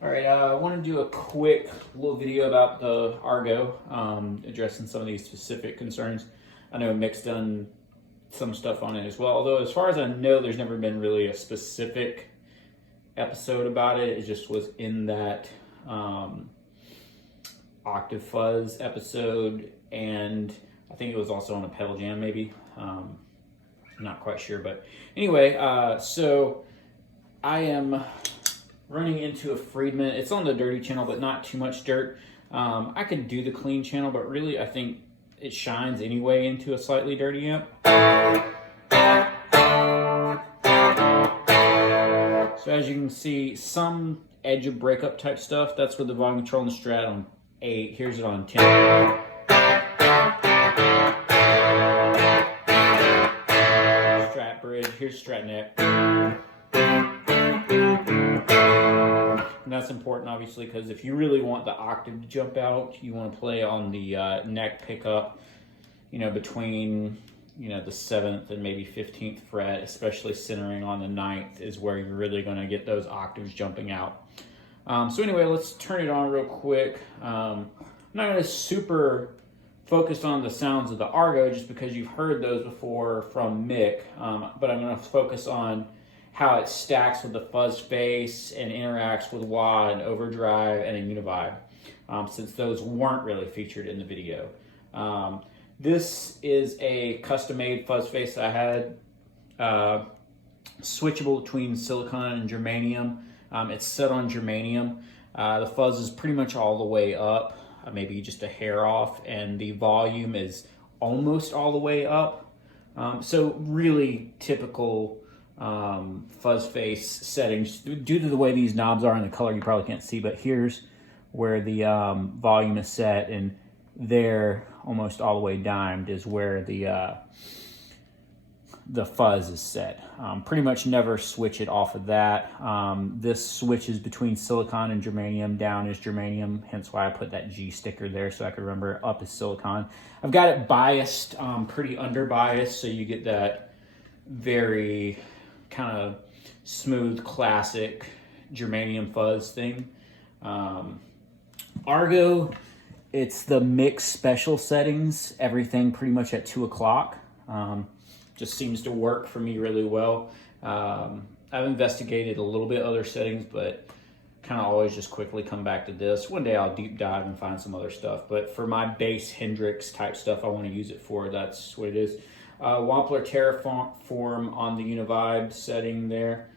All right, I want to do a quick little video about the Argo, addressing some of these specific concerns. I know Mick's done some stuff on it as well, although as far as I know, there's never been really a specific episode about it. It just was in that Octave Fuzz episode, and I think it was also on a Pedal Jam maybe. I'm not quite sure, but anyway, so I am running into a Friedman. It's on the dirty channel, but not too much dirt. I could do the clean channel, but really I think it shines anyway into a slightly dirty amp. So as you can see, some edge of breakup type stuff, that's with the volume control and the Strat on 8. Here's it on 10. Strat bridge, here's Strat neck. And that's important, obviously, because if you really want the octave to jump out, you want to play on the neck pickup, between, the 7th and maybe 15th fret, especially centering on the 9th is where you're really going to get those octaves jumping out. So anyway, let's turn it on real quick. I'm not going to super focus on the sounds of the Argo just because you've heard those before from Mick, but I'm going to focus on how it stacks with the fuzz face and interacts with wah and overdrive and a univibe, since those weren't really featured in the video. This is a custom-made fuzz face I had, switchable between silicon and germanium. It's set on germanium. The fuzz is pretty much all the way up, maybe just a hair off, and the volume is almost all the way up. So really typical fuzz face settings due to the way these knobs are and the color. You probably can't see, but here's where the volume is set, and there almost all the way dimed is where the fuzz is set. Pretty much never switch it off of that. This switches between silicon and germanium. Down is germanium, hence why I put that G sticker there so I could remember. Up is silicon. I've got it biased, pretty under biased, so you get that very kind of smooth, classic germanium fuzz thing. Argo, it's the mix special settings, everything pretty much at 2 o'clock. Just seems to work for me really well. I've investigated a little bit other settings, but kind of always just quickly come back to this. One day I'll deep dive and find some other stuff, but for my bass Hendrix type stuff I want to use it for, that's what it is. Wampler Terraform on the Univibe setting there.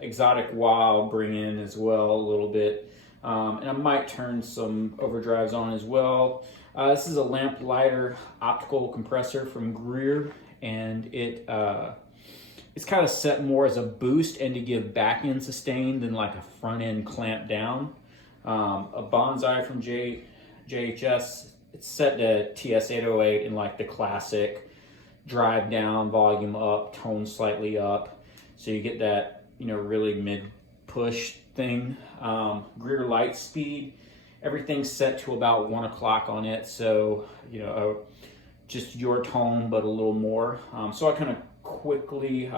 Exotic Wah I'll bring in as well a little bit. And I might turn some overdrives on as well. This is a lamp lighter optical compressor from Greer, and it's kind of set more as a boost and to give back end sustain than like a front end clamp down. A Bonsai from JHS. It's set to TS-808 in like the classic drive down, volume up, tone slightly up. So you get that, really mid push thing. Greer light speed, everything's set to about 1 o'clock on it. So, just your tone, but a little more. So I kind of quickly,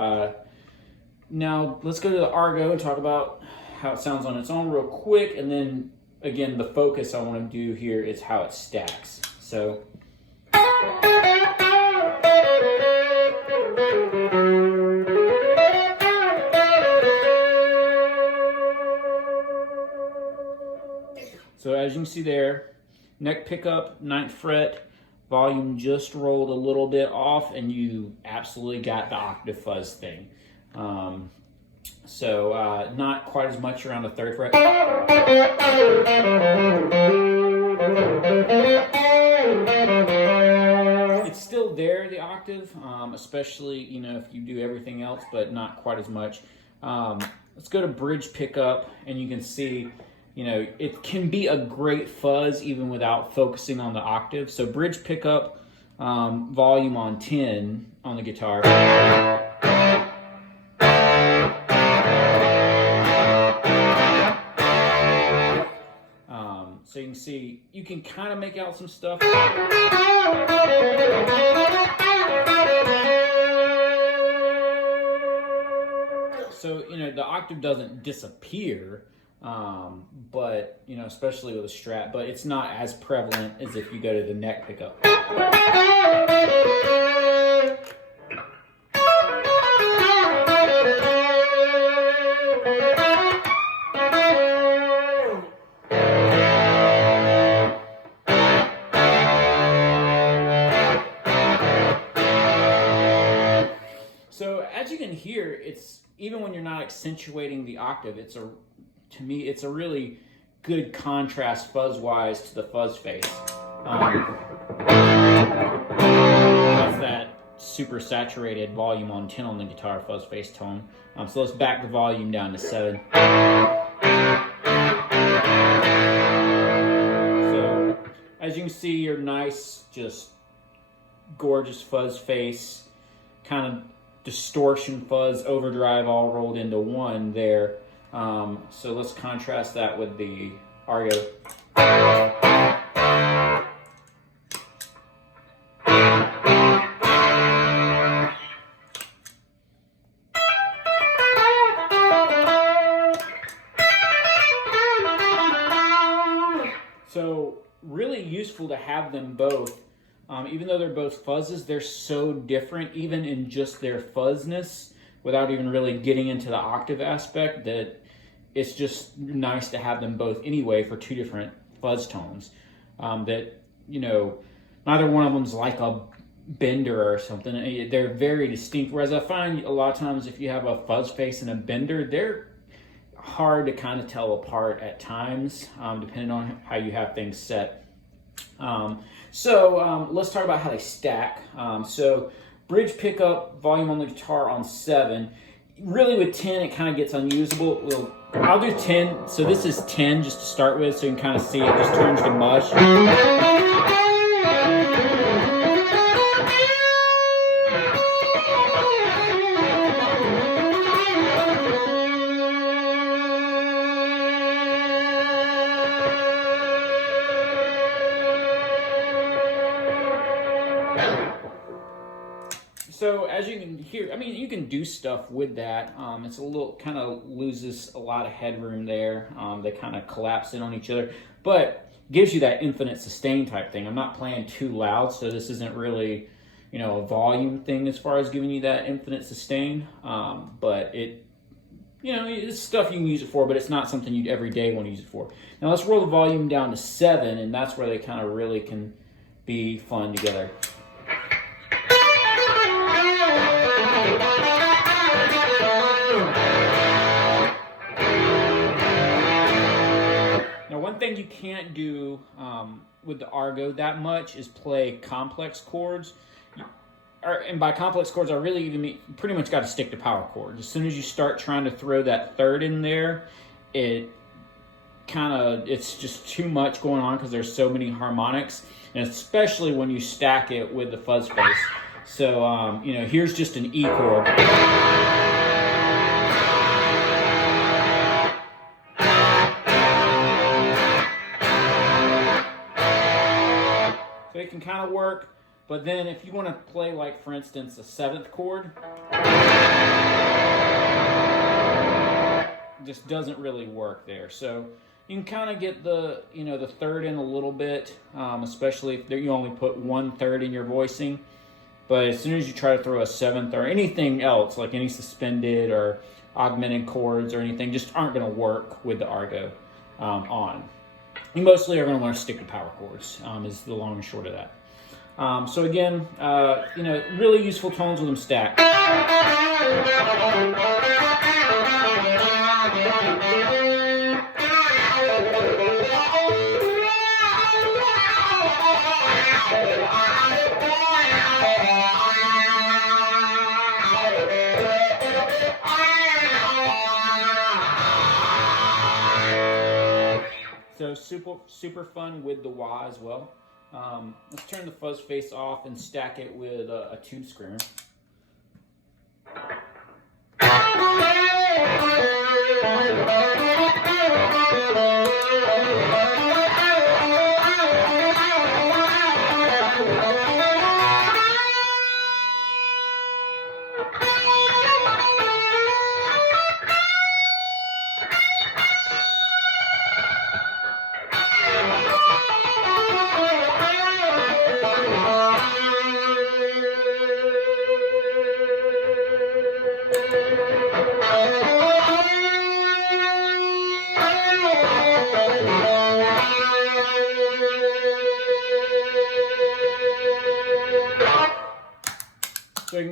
now let's go to the Argo and talk about how it sounds on its own real quick. And then again, the focus I want to do here is how it stacks. So as you can see there, neck pickup, 9th fret, volume just rolled a little bit off, and you absolutely got the octave fuzz thing. So not quite as much around the 3rd fret. It's still there, the octave, especially, if you do everything else, but not quite as much. Let's go to bridge pickup, and you can see, it can be a great fuzz even without focusing on the octave. So bridge pickup, volume on 10 on the guitar. So you can see, you can kind of make out some stuff. So, the octave doesn't disappear, But you know, especially with a Strat, but it's not as prevalent as if you go to the neck pickup. So as you can hear, it's even when you're not accentuating the octave, to me it's a really good contrast fuzz wise to the fuzz face. That's that super saturated volume on 10 on the guitar fuzz face tone. So let's back the volume down to 7. So as you can see, your nice, just gorgeous fuzz face, kind of distortion, fuzz, overdrive all rolled into one there. So let's contrast that with the Argo. So really useful to have them both. Even though they're both fuzzes, they're so different, even in just their fuzzness, without even really getting into the octave aspect, that it's just nice to have them both anyway for two different fuzz tones. That, you know, neither one of them's like a bender or something. They're very distinct. Whereas I find a lot of times if you have a fuzz face and a bender, they're hard to kind of tell apart at times, depending on how you have things set. So let's talk about how they stack. So bridge pickup, volume on the guitar on 7. Really with 10 it kind of gets unusable. I'll do 10. So this is 10 just to start with, so you can kind of see it just turns to mush. So as you can hear, I mean, you can do stuff with that. It's a little, kind of loses a lot of headroom there. They kind of collapse in on each other, but gives you that infinite sustain type thing. I'm not playing too loud, so this isn't really, you know, a volume thing as far as giving you that infinite sustain. But it, you know, it's stuff you can use it for, but it's not something you'd every day want to use it for. Now let's roll the volume down to 7, and that's where they kind of really can be fun together. Now, one thing you can't do with the Argo that much is play complex chords. And by complex chords, I really even mean pretty much got to stick to power chords. As soon as you start trying to throw that third in there, it's just too much going on because there's so many harmonics, and especially when you stack it with the fuzz face. So, you know, here's just an E chord. So it can kind of work, but then if you want to play, like, for instance, a 7th chord, it just doesn't really work there. So you can kind of get the, you know, the third in a little bit, especially if you only put 1/3 in your voicing. But as soon as you try to throw a 7th or anything else, like any suspended or augmented chords or anything, just aren't going to work with the Argo on. You mostly are going to want to stick to power chords, is the long and short of that. So again, you know, really useful tones with them stacked. So super fun with the wah as well. Let's turn the fuzz face off and stack it with a tube screamer.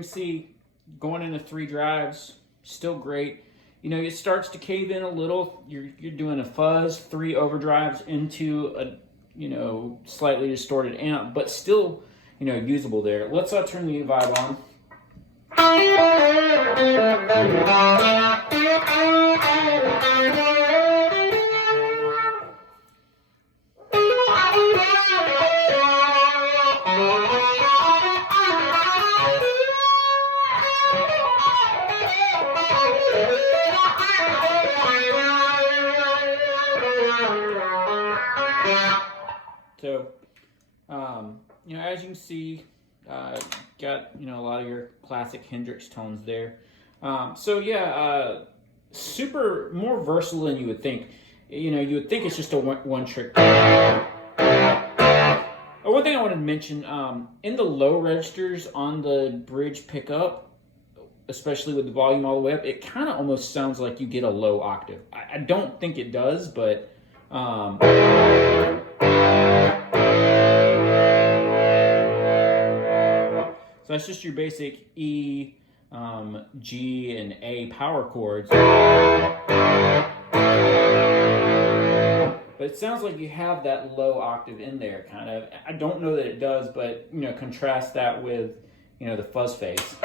can see, going into 3 drives, still great. You know, it starts to cave in a little. You're doing a fuzz, 3 overdrives into a, you know, slightly distorted amp, but still, you know, usable there. Let's turn the vibe on. So, you know, as you can see, got, you know, a lot of your classic Hendrix tones there. So yeah, super more versatile than you would think. You know, you would think it's just a one trick. One thing I wanted to mention, in the low registers on the bridge pickup, especially with the volume all the way up, it kind of almost sounds like you get a low octave. I don't think it does, but so that's just your basic E, G, and A power chords. But it sounds like you have that low octave in there, kind of. I don't know that it does, but, you know, contrast that with, you know, the fuzz phase.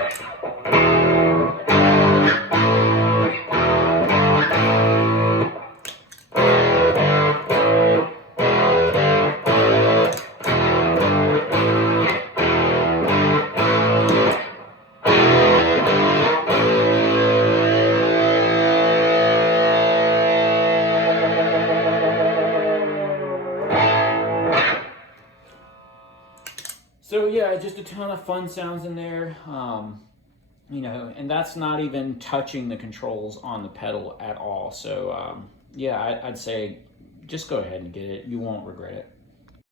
So yeah, just a ton of fun sounds in there, you know, and that's not even touching the controls on the pedal at all. So yeah, I'd say just go ahead and get it. You won't regret it.